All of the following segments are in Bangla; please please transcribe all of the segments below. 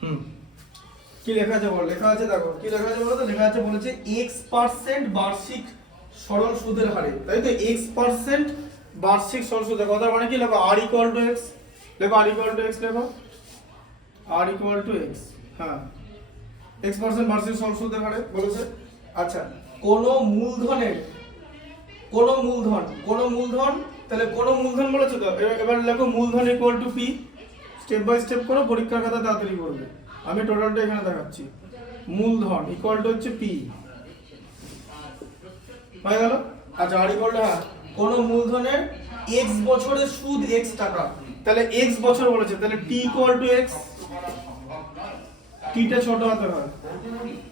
হুম, কি লেখা আছে বল, লেখা আছে দেখো কি লেখা আছে বলো তো, লেখা আছে বলেছে x% বার্ষিক সরল সুদের হারে, তাই তো x% বার্ষিক সরল সুদের কথা মানে কি, লেখো r equal to x, লেখো r equal to x, লেখো r equal to x, হ্যাঁ x% বার্ষিক সরল সুদের হারে বলেছে। আচ্ছা কোন মূলধনের, কোন মূলধন তাহলে কোন মূলধন বলেছে তো, এবার লেখো মূলধন equal to p, step by step করো, পরীক্ষার খাতা তাড়াতাড়ি করবে, আমি টোটালটা এখানে দেখাচ্ছি। মূলধন ইকুয়াল টু হচ্ছে p, হয়ে গেল। আচ্ছা আর ইকুয়াল টু, হ্যাঁ কোন মূলধনের x বছরের সুদ x টাকা, তাহলে x বছর বলেছে, তাহলে t equal to x, t টা ছোট হাতের হয়,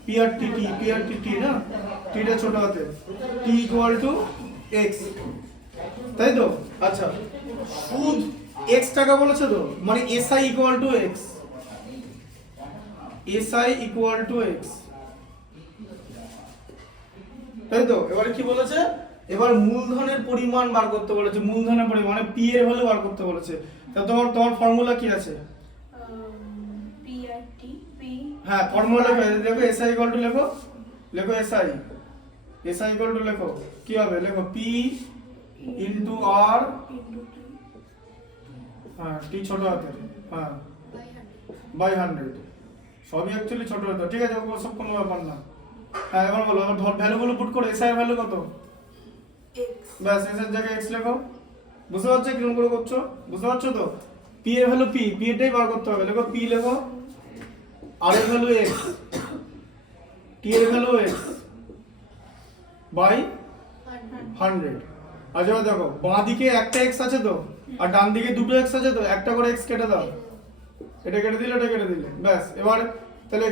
p আর t না, t টা ছোট হাতের, t ইকুয়াল টু x, তাই তো। আচ্ছা সুদ x টাকা বলেছে তো, মানে SI equal to x, SI equal to x, তাই তো। এবারে কি বলেছে, এবার মূলধনের পরিমাণ বার করতে বলেছে, মূলধনের পরিমাণ মানে p এর ভ্যালু বার করতে বলেছে। তা তোমার ফর্মুলা কি আছে? p আর t, p, হ্যাঁ ফর্মুলা দেখো, SI ইকুয়াল টু লেখো, SI ইকুয়াল টু লেখো, কি হবে লেখো p ইনটু r, হ্যাঁ t ছোট হাতের, হ্যাঁ বাই 100, সবই অ্যাকচুয়ালি ছোট হাতের, ঠিক আছে ওসব কোনো ব্যাপার না। হ্যাঁ এবার বলো, এবার ভ্যালুগুলো পুট করো, SI এর ভ্যালু কত, x, ব্যাস s এর জায়গায় x লেখো, বুঝতে পারছো কিরকম করে করছো, বুঝতে পারছো তো। p এর ভ্যালু p এটাই বার করতে হবে, লেখো p লেখো, r এর ভ্যালু x, t এর ভ্যালু x বাই 100। আচ্ছা এবার দেখো বাঁ দিকে একটা x আছে তো, আর ডান দিকে দুটো x আছে তো, একটা করে x কেটে দাও, এটা কেটে দিলে এটা কেটে দিলে, ব্যাস। এবার তাহলে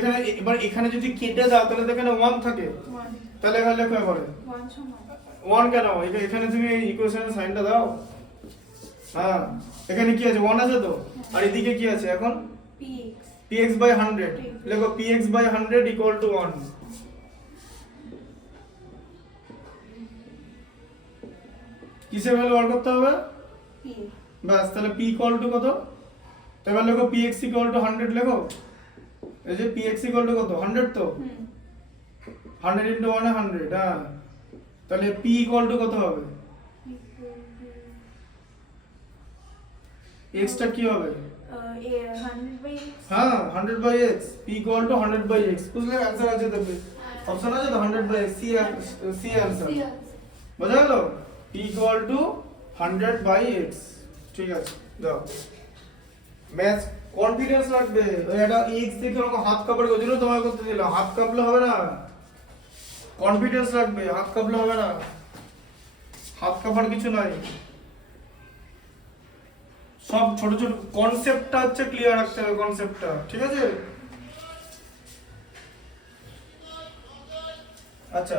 এখানে যদি কেটে দাও তাহলে তো এখানে 1 থাকে, 1, তাহলে এখানে লেখো এবারে 1 সমান 1 কেন, এখানে তুমি ইকুয়েশনের সাইনটা দাও, হ্যাঁ এখানে কি আছে 1 আছে তো, আর এদিকে কি আছে এখন px, px বাই 100, লেখো px বাই 100 ইকুয়াল টু 1, কিসের ভ্যালু বার করতে হবে, p, ব্যাস। তাহলে p ইকুয়াল টু কত, তো এবার লেখো px ইকুয়াল টু 100, লেখো এই যে px ইকুয়াল টু কত 100, তো 100 ইনটু 1 100, হ্যাঁ তাহলে p ইকুয়াল টু কত হবে, x টা কি হবে, 100 by x, হ্যাঁ 100 by x, p equal to 100 by x, বুঝলে आंसर আছে দেখবে, অপশন আছে তো 100 বাই x, সি आंसर, বুঝা গেল, p equal to 100 by x, ঠিক আছে দাও। ম্যাথ কনফিডেন্স রাখবে, এটা x দেখে ওরকম হাত কাঁপার ওই জন্য তোমায় করতে দিলাম, হাত কাঁপলে হবে না, কনফিডেন্স রাখবে, হাত কাঁপলে হবে না, হাত কাঁপার কিছু নাই, সব ছোট ছোট কনসেপ্টটা হচ্ছে ক্লিয়ার রাখতে হবে, কনসেপ্টটা, ঠিক আছে। আচ্ছা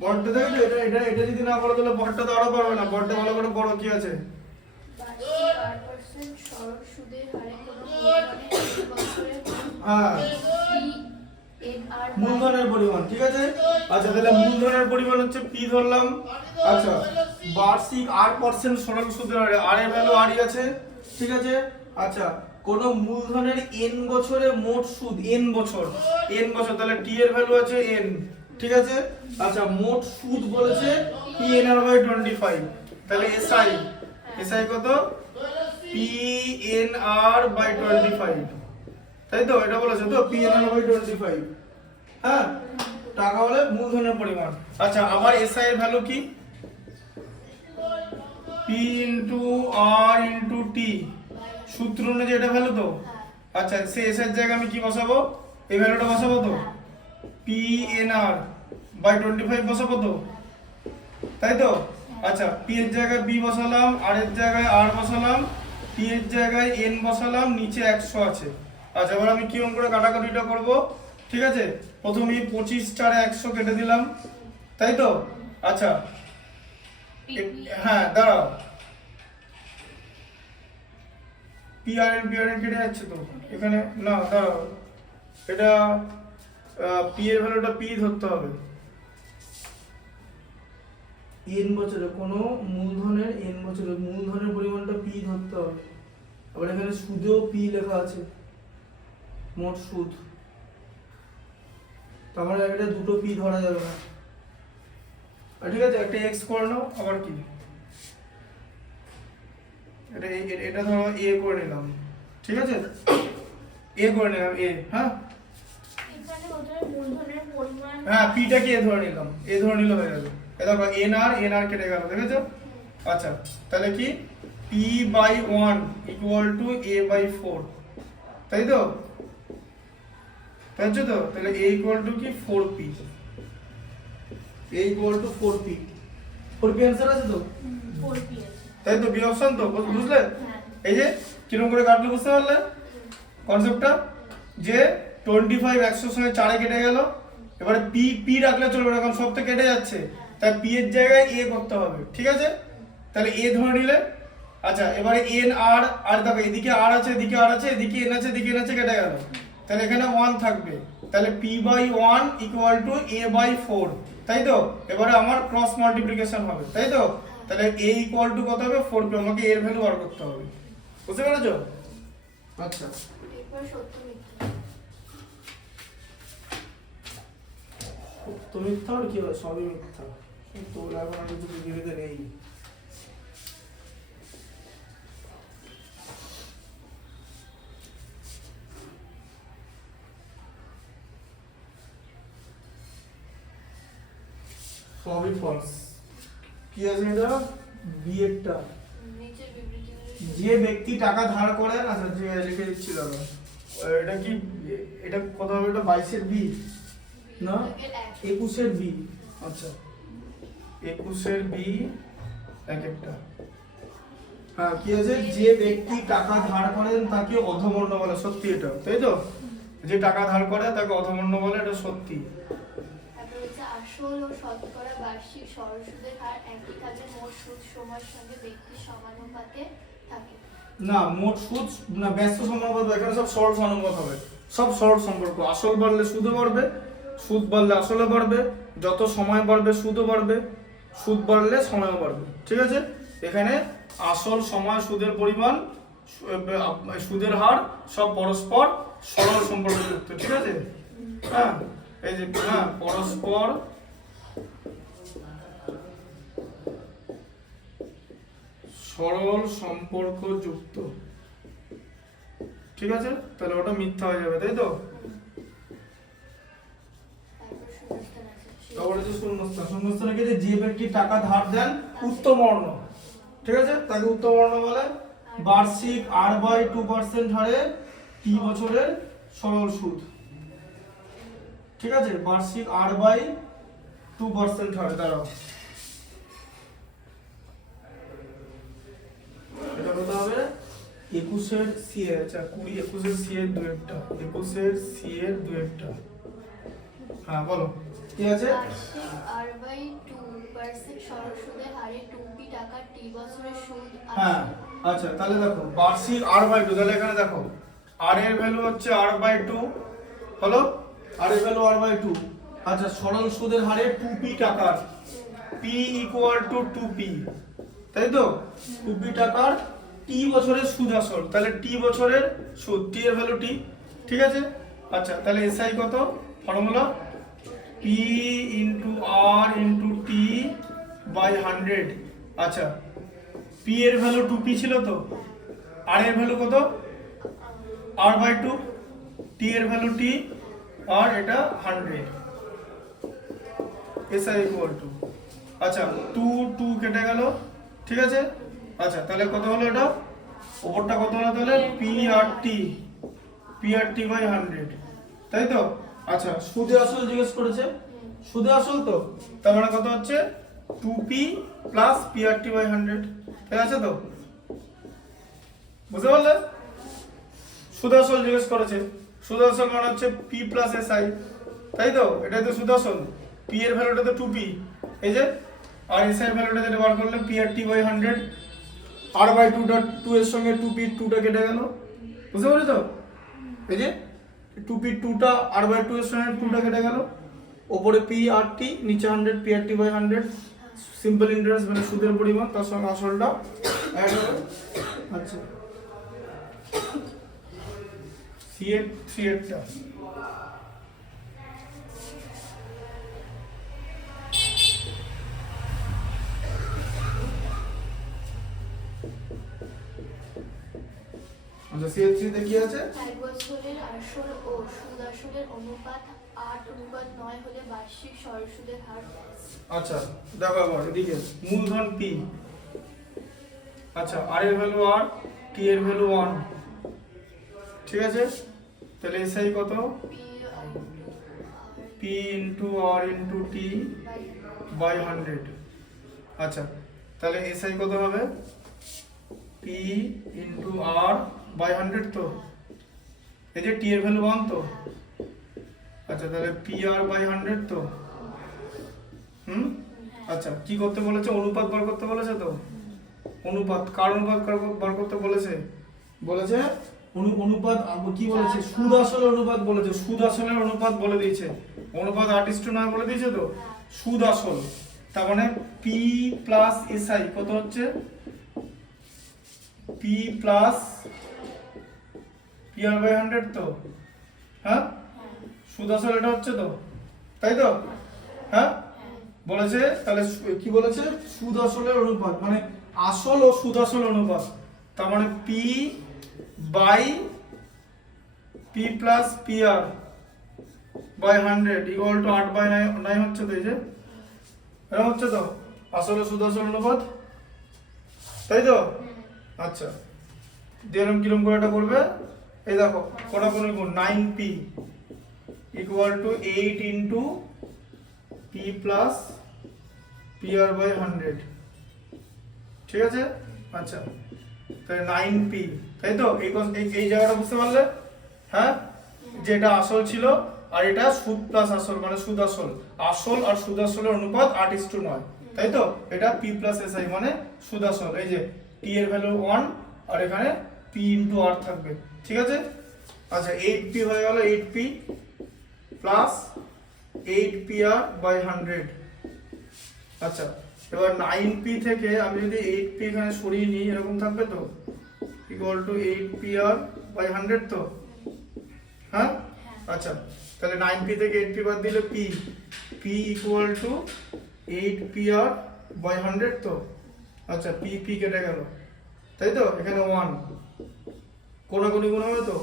বড়টা দেখো, এটা যদি না করো তাহলে বড়টা তো আরো পারবে না, বড়টা ভালো করে বড় কি আছে, বার্ষিক 8% সরল সুদের হারে কোনো মূলধনের বছরের হ্যাঁ মূলধনের পরিমাণ, ঠিক আছে। আচ্ছা তাহলে মূলধনের পরিমাণ হচ্ছে p ধরলাম, আচ্ছা বার্ষিক 8% সরল সুদের হারে, r এর ভ্যালু r আছে, ঠিক আছে। আচ্ছা কোন মূলধনের n বছরে মোট সুদ, n বছর, তাহলে t এর ভ্যালু আছে n, ঠিক আছে। আচ্ছা মোট সুদ বলেছে pnr বাই 25, তাহলে SI কত, pnr বাই 25, তাই তো, এটা বলেছে তো pnr বাই 25, হ্যাঁ টাকা হলে মূলধনের পরিমাণ। আচ্ছা আবার SI এর ভ্যালু কি, p into r into t, সূত্র অনুযায়ী এটা ভ্যালু তো। আচ্ছা সে S এর জায়গায় আমি কি বসাবো, এই ভ্যালুটা বসাবো তো, pnr বাই 25 বসাবো তো, তাই তো। আচ্ছা p এর জায়গায় b বসালাম, r এর জায়গায় r বসালাম, t এর জায়গায় n বসালাম, নিচে 100 আছে। আচ্ছা এবার আমি কিরকম করে কাটাকাটিটা করব, ঠিক আছে। প্রথমে 25 টারে 100 কেটে দিলাম, তাই তো। আচ্ছা হ্যাঁ দাঁড়াও, PRN কেটে যাচ্ছে তো এখানে, না দাঁড়াও, এটা p এর ভ্যালুটা p ধরতে হবে, n বছরে কোনো মূলধনের n বছরে মূলধনের পরিমাণটা p ধরতে হবে, আবার এখানে সুদেও p লেখা আছে, মোট সুদ, তাহলে এটা দুটো পি ধরা যাবে না। ঠিক আছে, একটা এক্স করে নাও, আবার কি এটা ধরো এ করে নিলাম, ঠিক আছে, এ করে নিলাম এ, হ্যাঁ এখানে ওদের মূলধনের পরিমাণ হ্যাঁ পিটাকে এ ধরে নিলাম, এ ধরে নিলে হয়ে যাবে। এ দেখো এন আর কেটে গেল, দেখেছো? আচ্ছা তাহলে কি P by 1 equal to A by 4, তাই তো? তাই তো? তাহলে এ ইকুয়াল টু কি 4p, A equal to 4p, 4p answer আছে তো? 4p আছে। তাই তো, বি অপশন তো, বুঝলে? হ্যাঁ। এই যে কিরকম করে কাটলে বুঝতে পারলে কনসেপ্টটা, যে 25 100 সঙ্গে 4 এ কেটে গেল, এবারে পি পি রাখলে চলবে না, কারণ সব তো কেটে যাচ্ছে, তাই পি এর জায়গায় এ করতে হবে, ঠিক আছে? তাহলে এ ধরে নিলে। আচ্ছা এবারে এন আর দেখো এদিকে আর আছে, এদিকে আর আছে, এদিকে এন আছে, এদিকে এন আছে, কেটে গেল, তাহলে এখানে 1 থাকবে, তাহলে P by 1 equal to A by 4, তাই তো? এবারে আমার ক্রস মাল্টিপ্লিকেশন হবে, তাই তো? তাহলে a ইকুয়াল টু কত হবে 4p, আমাকে এর ভ্যালু বার করতে হবে, বুঝতে পেরেছো? আচ্ছা এরপর সত্য মিথ্যা। তো মিথ্যা আর কি হয়, সবই মিথ্যা, তো এখন আর কিছু পৃথিবীতে নেই। সবই ফলস। কি আছে এটা? বি এরটা, নিচের বিবৃতিগুলো যে ব্যক্তি টাকা ধার করেন, আচ্ছা যে লিখে দিচ্ছি দাদা, এটা কি, এটা কত হবে? এটা 22 এর বি না 21 এর বি, আচ্ছা 21 এর বি এক একটা। হ্যাঁ কি আছে? যে ব্যক্তি টাকা ধার করেন তাকে অধমর্ণ বলে, সত্যি এটা, তাই তো? যে টাকা ধার করে তাকে অধমর্ণ বলে, এটা সত্যি। তারপর হচ্ছে আসল ও শতকরা বার্ষিক সরল সুদের হার একই থাকে, মোট সুদ সময়ের সঙ্গে ব্যক্তির সমানুপাতে থাকে। না মোট সুদ না, ব্যস্ত সমানুপাত, এখানে সব সরল সমানুপাত হবে, সব সরল সম্পর্ক। আসল বাড়লে সুদও বাড়বে, সুদ বাড়লে আসলে বাড়বে, যত সময় বাড়বে সুদও বাড়বে, সুদ বাড়লে সময়ও বাড়বে, ঠিক আছে? এখানে আসল, সময়, সুদের পরিমাণ, সুদের হার সব পরস্পর সরল সম্পর্কযুক্ত, ঠিক আছে? হ্যাঁ এই যে হ্যাঁ পরস্পর সরল সম্পর্কযুক্ত, ঠিক আছে? তাহলে ওটা মিথ্যা হয়ে যাবে, তাই তো? তারপর শূন্যস্থান আছে। তারপরে যে শূন্যস্থান, শূন্যস্থানে কি, যে ব্যক্তি টাকা ধার দেন উত্তম বর্ণ, ঠিক আছে, তাকে উত্তম বর্ণ বলে। বার্ষিক R/2% হারে টি বছরের সরল সুদ, ঠিক আছে? বার্ষিক R/2% হারে, দাঁড়াও এটা কত হবে? 21 এর সি এর, আচ্ছা 20 21 এর সি এর 2 21 এর সি এর 2 হ্যাঁ বলো কি আছে? বার্ষিক R/2% সরল সুদের হারে 2p টাকা টি বছরের সুদ হ্যাঁ আচ্ছা তাহলে দেখো বার্ষিক R/2, তাহলে এখানে দেখো R এর ভ্যালু হচ্ছে R/2 হলো, R এর ভ্যালু R/2, আচ্ছা সরল সুদের হারে 2p টাকার, p ইকুয়াল টু 2p, তাই তো? 2p টাকার টি বছরের সুদ আসল, তাহলে টি বছরের সুদ, টি এর ভ্যালু টি, ঠিক আছে? আচ্ছা তাহলে এসআই কত? Formula p into r into t by 100, আচ্ছা p এর ভ্যালু 2p ছিল তো, r এর ভ্যালু কত? R/2, t এর ভ্যালু t, আর এটা 100, SI ইকুয়াল টু, আচ্ছা 2 কেটে গেল, ঠিক আছে? আচ্ছা তাহলে কত হলো এটা? ওপরটা কত হলো তাহলে? PRT বাই 100, তাই তো? আচ্ছা সুদে আসল জিজ্ঞেস করেছে, সুদে আসল তো, তার মানে কত হচ্ছে? 2p প্লাস PRT বাই 100, ঠিক আছে তো? বুঝতে পারলে? সুদে আসল জিজ্ঞেস করেছে, সুদে আসল মানে হচ্ছে p প্লাস SI, তাই তো? এটাই তো সুদে আসল, p এর ভ্যালুটা তো 2p, এই যে, আর SI এর ভ্যালুটা যেটা বার করলে PRT বাই 100, R/2 ডট 2 এর সঙ্গে 2p 2টা কেটে গেল, বুঝতে পারলে তো? এই যে 2p 2টা R/2 এর সঙ্গে 2টা কেটে গেল, উপরে PRT, নিচে 100, PRT বাই 100, সিম্পল ইন্টারেস্ট মানে সুদের পরিমাণ, তার সঙ্গে আসলটা অ্যাড হবে। আচ্ছা CH3 এরটা আচ্ছা CH3 তে কি আছে? এক বছরের আসল ও সুদ আসলের অনুপাত 8:9 হলে বার্ষিক সরল সুদের হার ব্যাস। আচ্ছা দেখো আবার এদিকে মূলধন P, আচ্ছা R এর ভ্যালু R, T এর ভ্যালু 1, ঠিক আছে, তাহলে SI কত? P into R into T by 100। আচ্ছা তাহলে SI কত হবে? P into R by 100 তো, এই যে T এর ভ্যালু 1 তো, আচ্ছা তাহলে PR by 100 তো, আচ্ছা কি করতে বলেছে? অনুপাত বার করতে বলেছে তো। অনুপাত কার অনুপাত বার করতে বলেছে? বলেছে অনুপাত কি বলেছে? সুদ আসলের অনুপাত বলেছে, সুদ আসলের অনুপাত বলে দিয়েছে, অনুপাত 8:9 বলে দিয়েছে তো। সুদ আসল তার মানে P প্লাস SI কত হচ্ছে? P প্লাস PR বাই 100 তো, হ্যাঁ সুদ আসল এটা হচ্ছে তো, তাই তো, হ্যাঁ বলেছে। তাহলে কি বলেছে? সুদ আসলের অনুপাত মানে আসল ও সুদ আসল অনুপাত, তার মানে P by P plus PR by 100 equal to 8/9 হচ্ছে তো, এই যে এটা হচ্ছে তো আসল ও সুদ আসল অনুপাত, তাই তো। আচ্ছা দিলাম কিরকম করে এটা করবে? এই দেখো কোনাকুনি গুণ 9P equal to 8 into P plus PR by 100, ঠিক আছে। আচ্ছা তাহলে 9P, তাই তো। এই জায়গাটা বুঝতে পারলে, হ্যাঁ যে এটা আসল ছিল আর এটা সুদ প্লাস আসল মানে সুদ আসল, আসল আর সুদ আসলের অনুপাত 8:9, তাই তো। এটা P প্লাস SI মানে সুদ আসল, এই যে T এর ভ্যালু 1 আর এখানে P ইন্টু R থাকবে, ঠিক আছে। আচ্ছা 8P হয়ে গেল, 8P প্লাস 8PR বাই 100। আচ্ছা এবার 9P থেকে আমি যদি 8P এখানে সরিয়ে নিই এরকম থাকবে তো, ইকুয়াল টু 8PR বাই 100 তো, হ্যাঁ আচ্ছা তাহলে 9P থেকে 8P বাদ দিলে P equal two 8PR by 100 তো। আচ্ছা P কেটে গেল, তাই তো। এখানে 1 কোনাকুনি গুণ হবে তো,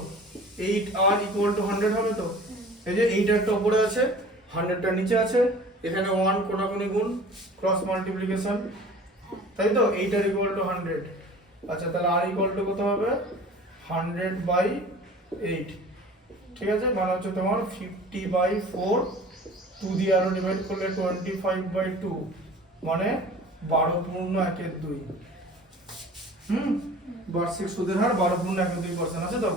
8R ইকুয়াল টু 100 হবে তো। এই যে 8টা উপরে আছে 100টা নিচে আছে, এখানে 1 কোনাকুনি গুণ ক্রস মাল্টিপ্লিকেশন, তাই তো। 8R equal to 100। আচ্ছা তাহলে R ইকুয়াল টু কত হবে? 100/8, ঠিক আছে, মানে হচ্ছে তোমার 50/4, 2 দিয়ে আরো ডিভাইড করলে 25/2 মানে 12.12। বার্ষিক সুদের হার 12.12% আছে তো,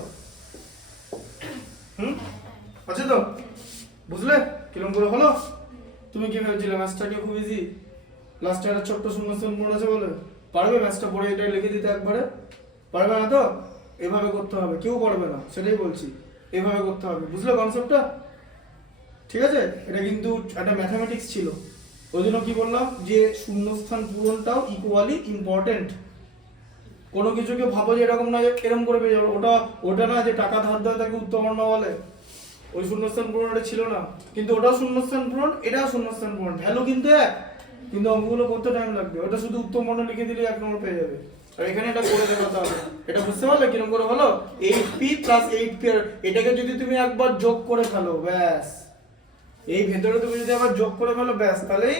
আছে তো, বুঝলে কিরকম করে হলো? তুমি কি ভেবেছিলে ম্যাথটা কি খুব ইজি? লাস্টে একটা ছোট্ট শূন্যস্থান পূরণ আছে বলে পারবে ম্যাথটা পড়ে এটা লিখে দিতে একবারে? পারবে না তো, এভাবে করতে হবে, কেউ পারবে না সেটাই বলছি, এভাবে করতে হবে, বুঝলে কনসেপ্টটা? ঠিক আছে, এটা কিন্তু একটা ম্যাথমেটিক্স ছিল, ওই জন্য কি বললাম যে শূন্যস্থান পূরণটাও ইকুয়ালি ইম্পর্টেন্ট। কোনো কিছুকে ভাবো যে এরকম না যে এরকম করে পেয়ে যাবো, ওটা না যে টাকা ধার দেওয়া তাকে উত্তমর্ণ বলে, ওই শূন্যস্থান পূরণ এটা ছিল না, কিন্তু ওটাও শূন্যস্থান পূরণ এটাও শূন্যস্থান পূরণ, ভ্যালু কিন্তু এক, কিন্তু অঙ্কগুলো করতে টাইম লাগবে। ওটা শুধু উত্তমর্ণ লিখে দিলে 1 নম্বর পেয়ে যাবে, আর এখানে এটা করে দেখাতে হবে। এটা বুঝতে পারলে কিরকম করে হলো? 8P প্লাস 8P, এটাকে যদি তুমি একবার যোগ করে ফেলো ব্যাস, এই ভেতরে তুমি যদি আবার যোগ করে ফেলো ব্যাস, তাহলেই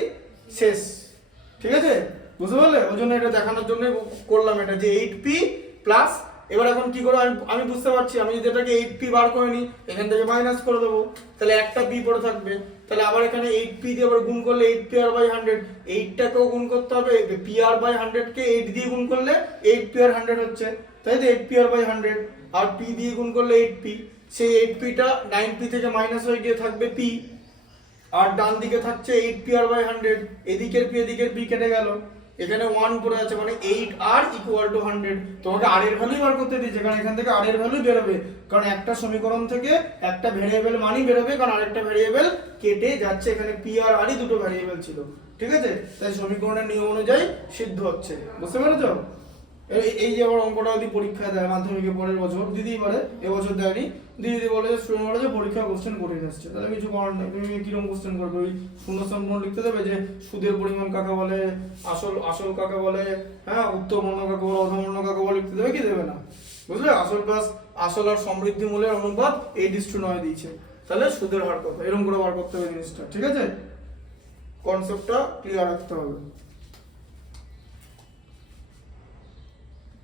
শেষ, ঠিক আছে, বুঝতে পারলে? ওই জন্য এটা দেখানোর জন্য করলাম এটা যে 8P প্লাস, এবার এখন কি করে আমি বুঝতে পারছি, আমি যদি এটাকে 8P বার করে নিই এখান থেকে মাইনাস করে দেবো, তাহলে একটা P পড়ে থাকবে, তাহলে আবার এখানে 8P দিয়ে আবার গুণ করলে 8PR বাই 100, 8টাকেও গুণ করতে হবে, PR বাই 100 কে 8 দিয়ে গুণ করলে 8PR 100 হচ্ছে, তাই তো, 8PR বাই 100, আর P দিয়ে গুণ করলে 8P, সেই 8Pটা 9P থেকে মাইনাস হয়ে গিয়ে থাকবে P, আর ডান দিকে থাকছে 8PR বাই 100, এদিকের P কেটে গেল, এখানে 1 পড়ে আছে মানে 8R ইকুয়াল টু 100। তোমাকে R এর ভ্যালু বার করতে দিয়েছে, কারণ এখান থেকে R এর ভ্যালু বেরোবে, কারণ একটা সমীকরণ থেকে একটা ভেরিয়েবল মানই বেরোবে, কারণ আরেকটা ভেরিয়েবল কেটে যাচ্ছে, এখানে P আর R দুটো ভেরিয়েবল ছিল, ঠিক আছে, তাই সমীকরণের নিয়ম অনুযায়ী সিদ্ধ হচ্ছে, বুঝতে পেরেছো? এই যে আবার অঙ্কটা যদি পরীক্ষা দেয় মাধ্যমিকে পরের বছর, দিতেই পারে, এবছর দেয়নি, যদি বলে স্টুডেন্ট বলে যে পরীক্ষা কোশ্চেন কঠিন আসছে, তাহলে কিছু করার নেই, তুমি কিরকম কোশ্চেন করবে, ওই শূন্যস্থান পূরণ লিখতে দেবে যে সুদের পরিমাণ কাকে বলে, আসল আসল কাকে বলে, হ্যাঁ উত্তরবর্ণ কাকে বলে, অধমর্ণ কাকে বলে লিখতে দেবে কি দেবে না, বুঝলে? আসল প্লাস আসল আর সমৃদ্ধি মূলের অনুপাত 8:9 দিয়েছে, তাহলে সুদের হার কত, এরকম করে বার করতে হবে জিনিসটা, ঠিক আছে? কনসেপ্টটা ক্লিয়ার রাখতে হবে।